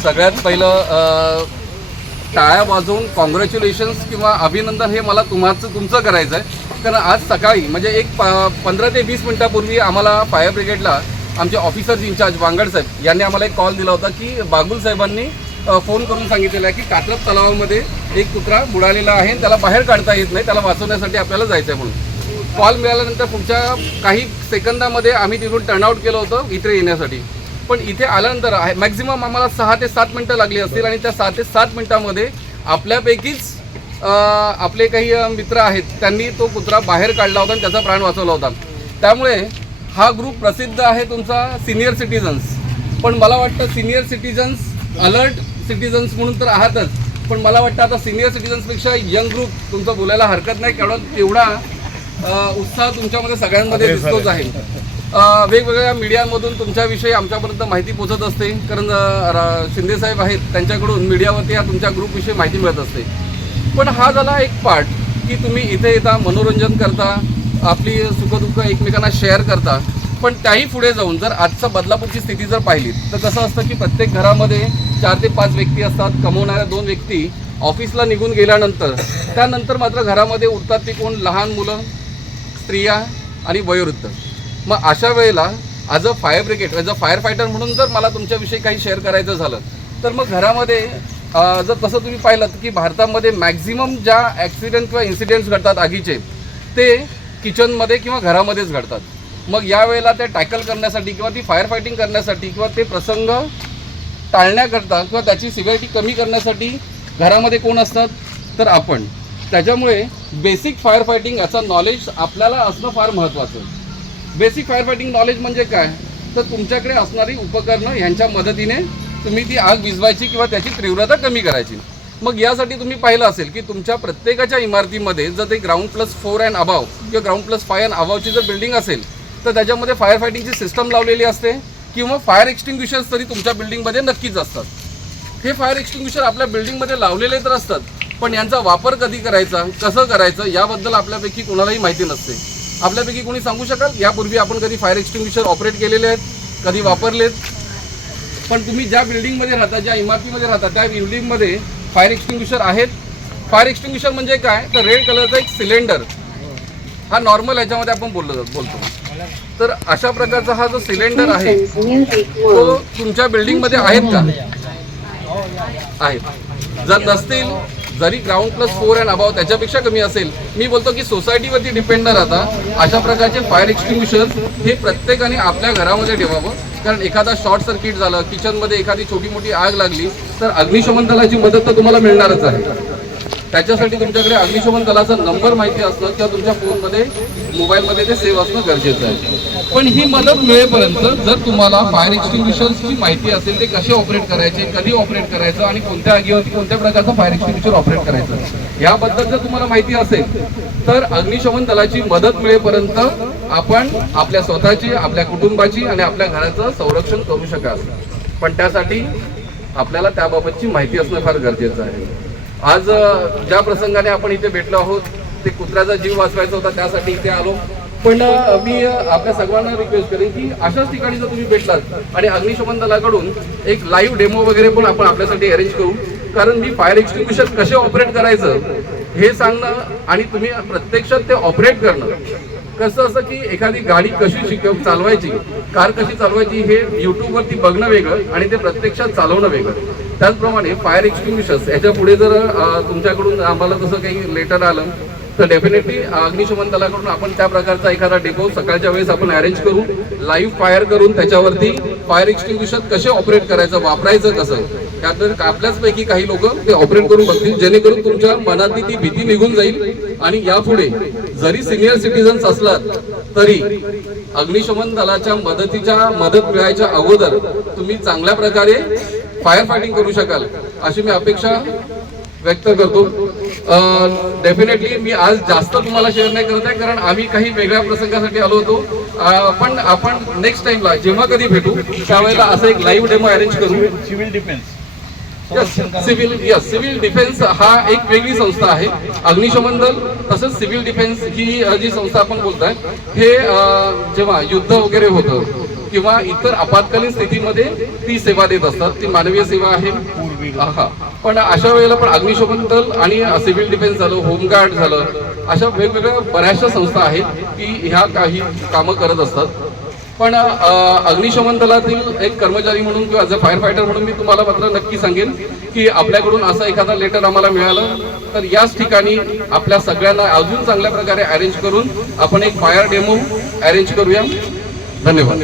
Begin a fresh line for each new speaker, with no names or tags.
सगळ्यात पहिलं टाळ्या वाजवून कॉंग्रॅच्युलेशन्स किंवा अभिनंदन हे मला तुम्हाचं तुमचं करायचं आहे कारण आज सकाळी म्हणजे एक प पंधरा ते वीस मिनिटापूर्वी आम्हाला फायर ब्रिगेडला आमचे ऑफिसर्स इन्चार्ज वांगड साहेब यांनी आम्हाला एक कॉल दिला होता की बागुल साहेबांनी फोन करून सांगितलेलं आहे की कात्रप तलावामध्ये एक कुत्रा बुडालेला आहे त्याला बाहेर काढता येत नाही त्याला वाचवण्यासाठी आपल्याला जायचं आहे म्हणून. कॉल मिळाल्यानंतर पुढच्या काही सेकंदामध्ये आम्ही तिथून टर्नआउट केलं होतं इथे येण्यासाठी. पण इथे आल्यानंतर मॅक्झिमम आम्हाला सहा ते सात मिनटं लागली असतील आणि त्या सहा ते सात मिनटामध्ये आपल्यापैकीच आपले काही मित्र आहेत त्यांनी तो कुत्रा बाहेर काढला होता आणि त्याचा प्राण वाचवला होता. त्यामुळे हा ग्रुप प्रसिद्ध आहे तुमचा सिनियर सिटीजन्स पण मला वाटतं सिनियर सिटीजन्स अलर्ट सिटीजन्स म्हणून तर आहातच. पण मला वाटतं आता सिनियर सिटीजन्सपेक्षा यंग ग्रुप तुमचं बोलायला हरकत नाही केवढा तेवढा उत्साह तुमच्यामध्ये सगळ्यांमध्ये दिसतोच आहे. वेगवेगळ्या मीडियामधून तुमच्याविषयी आमच्यापर्यंत माहिती पोहोचत असते. कारण शिंदेसाहेब आहेत त्यांच्याकडून मीडियावरती या तुमच्या ग्रुपविषयी माहिती मिळत असते. पण हा झाला एक पार्ट की तुम्ही इथे येता मनोरंजन करता आपली सुखदुःख एकमेकांना शेअर करता. पण त्याही पुढे जाऊन जर आजचं बदलापूरची स्थिती जर पाहिली तर कसं असतं की प्रत्येक घरामध्ये चार ते पाच व्यक्ती असतात कमवणाऱ्या दोन व्यक्ती ऑफिसला निघून गेल्यानंतर त्यानंतर मात्र घरामध्ये उरतात ती कोण? लहान मुलं स्त्रिया आणि वयोवृद्ध. मग अशा वेळेला as a fire brigade as a fire fighter म्हणून जर मला तुमच्याविषयी काही शेअर करायचं झालं तर मग घरामध्ये जर तसं तुम्ही पाहिलं की भारतामध्ये मॅक्झिमम ज्या ॲक्सिडेंट किंवा इन्सिडेंट्स घडतात आगीचे ते किचनमध्ये किंवा घरामध्येच घडतात. मग या वेळेला ते टॅकल करण्यासाठी किंवा ती फायर फायटिंग करण्यासाठी किंवा ते प्रसंग टाळण्याकरता किंवा त्याची सिव्हिरिटी कमी करण्यासाठी घरामध्ये कोण असतात? तर आपण. त्याच्यामुळे बेसिक फायर फायटिंग याचं नॉलेज आपल्याला असणं फार महत्त्वाचं बेसिक फायर फायटिंग नॉलेज म्हणजे काय? तर तुमच्याकडे असणारी उपकरणं ह्यांच्या मदतीने तुम्ही ती आग विजवायची किंवा त्याची तीव्रता कमी करायची. मग यासाठी तुम्ही पाहिलं असेल की तुमच्या प्रत्येकाच्या इमारतीमध्ये जर ते ground plus four and above किंवा ग्राउंड प्लस फाय अँड अभावची जर बिल्डिंग असेल तर त्याच्यामध्ये फायर फायटिंगची सिस्टम लावलेली असते किंवा फायर एक्स्टिंग्युशन्स तरी तुमच्या बिल्डिंगमध्ये नक्कीच असतात. हे फायर एक्सटिंग्विशर आपल्या बिल्डिंगमध्ये लावलेले तर असतात पण यांचा वापर कधी करायचा कसं करायचं याबद्दल आपल्यापैकी कोणालाही माहिती नसते. आपल्यापैकी कोणी सांगू शकाल? यापूर्वी आपण कधी फायर एक्स्टिंग्विशर ऑपरेट केलेले आहेत? कधी वापरलेत? पण तुम्ही ज्या बिल्डिंगमध्ये राहता ज्या इमारतीमध्ये राहता त्या बिल्डिंगमध्ये फायर एक्सटिंग्विशर आहेत. फायर एक्सटिंग्विशर म्हणजे काय? तर रेड कलरचा एक सिलेंडर हा नॉर्मल याच्यामध्ये आपण बोललो बोलतो. तर अशा प्रकारचा हा जो सिलेंडर आहे तो तुमच्या बिल्डिंगमध्ये आहेत का? आहेत. जर नसतील जरी ground plus four and above त्याच्यापेक्षा कमी असेल मी बोलतो की सोसायटीवरती डिपेंड न राहता अशा प्रकारचे फायर एक्सटिंग्विशर्स हे प्रत्येकाने आपल्या घरामध्ये ठेवावं. कारण एखादा शॉर्ट सर्किट झालं किचनमध्ये एखादी छोटी मोठी आग लागली तर अग्निशमन दलाची मदत तर तुम्हाला मिळणारच आहे. त्याच्यासाठी तुमच्याकडे अग्निशमन दलाचा नंबर माहिती असणं किंवा तुमच्या फोनमध्ये मोबाईलमध्ये ते सेव्ह असणं गरजेचं आहे. पण ही मदत मिळेपर्यंत जर तुम्हाला फायर एक्सटिंग्विशर्सची माहिती असेल ते कसे ऑपरेट करायचे कधी ऑपरेट करायचं आणि कोणत्या आगीवरती कोणत्या प्रकारचं फायर एक्सटिंग्विशर ऑपरेट करायचं याबद्दल जर तुम्हाला माहिती असेल तर अग्निशमन दलाची मदत मिळेपर्यंत आपण आपल्या स्वतःची आपल्या कुटुंबाची आणि आपल्या घराचं संरक्षण करू शकाल. पण त्यासाठी आपल्याला त्याबाबतची माहिती असणं फार गरजेचं आहे. आज ज्या प्रसंगाने आपण इथे भेटलो आहोत ते कुत्र्याचा जीव वाचवायचा होता त्यासाठी इथे आलो. पण मी आपल्या सगळ्यांना रिक्वेस्ट करेन की अशाच ठिकाणी जर तुम्ही भेटलात आणि अग्निशमन दलाकडून एक लाईव्ह डेमो वगैरे पण आपण आपल्यासाठी अरेंज करू. कारण मी फायर एक्सटिंग्विशर कसे ऑपरेट करायचं हे सांगणं आणि तुम्ही प्रत्यक्षात ते ऑपरेट करणं. कसं असं की एखादी गाडी कशी शिकव चालवायची कार कशी चालवायची हे युट्यूबवरती बघणं वेगळं आणि ते प्रत्यक्षात चालवणं वेगळं. त्याचप्रमाणे फायर एक्सटिंग्विशर्स याच्यापुढे जर तुमच्याकडून आम्हाला जसं काही लेटर आलं तर डेफिनेटली अग्निशमन दलाकडून आपण त्या प्रकारचा एखादा डेपो सकाळच्या वेळेस आपण अरेंज करू. लाईव्ह फायर करून त्याच्यावरती फायर एक्स्टिंग्युशन कसे ऑपरेट करायचं वापरायचं कसं त्यात आपल्याचपैकी काही लोक ते ऑपरेट करून बघतील. जेणेकरून तुमच्या मनातली ती भीती निघून जाईल. आणि यापुढे जरी सिनियर सिटीजन्स असलात तरी अग्निशमन दलाच्या मदतीच्या मदत मिळायच्या अगोदर तुम्ही चांगल्या प्रकारे फायर फायटिंग करू शकाल. अशी मी अपेक्षा व्यक्त करतो. डेफिनेटली मी आज जास्त तुम्हाला शेअर नाही करत आहे कारण आम्ही काही वेगळ्या प्रसंगासाठी आलो होतो. पण आपण नेक्स्ट टाइमला जेव्हा कधी भेटू त्यावेळेला असं एक लाईव्ह डेमो अरेंज करू.
Civil defence
civil yes civil defence हा एक वेगळी संस्था आहे. अग्निशमन दल तसंच सिव्हिल डिफेन्स ही जी संस्था आपण बोलताय हे जेव्हा युद्ध वगैरे होतं किंवा इतर आपत्कालीन स्थितीमध्ये ती सेवा देत असतात ती मानवीय सेवा आहे. हा. पण अशा वेळेला पण अग्निशमन दल आणि सिव्हिल डिफेन्स झालं होमगार्ड झालं अशा वेगवेगळ्या बऱ्याचशा संस्था आहेत की ह्या काही कामं करत असतात. पण अग्निशमन दलातील एक कर्मचारी म्हणून किंवा ॲज अ फायर फायटर म्हणून मी तुम्हाला मात्र नक्की सांगेन की आपल्याकडून असं एखादा लेटर आम्हाला मिळालं तर याच ठिकाणी आपल्या सगळ्यांना अजून चांगल्या प्रकारे अरेंज करून आपण एक फायर डेमो अरेंज करूया. धन्यवाद.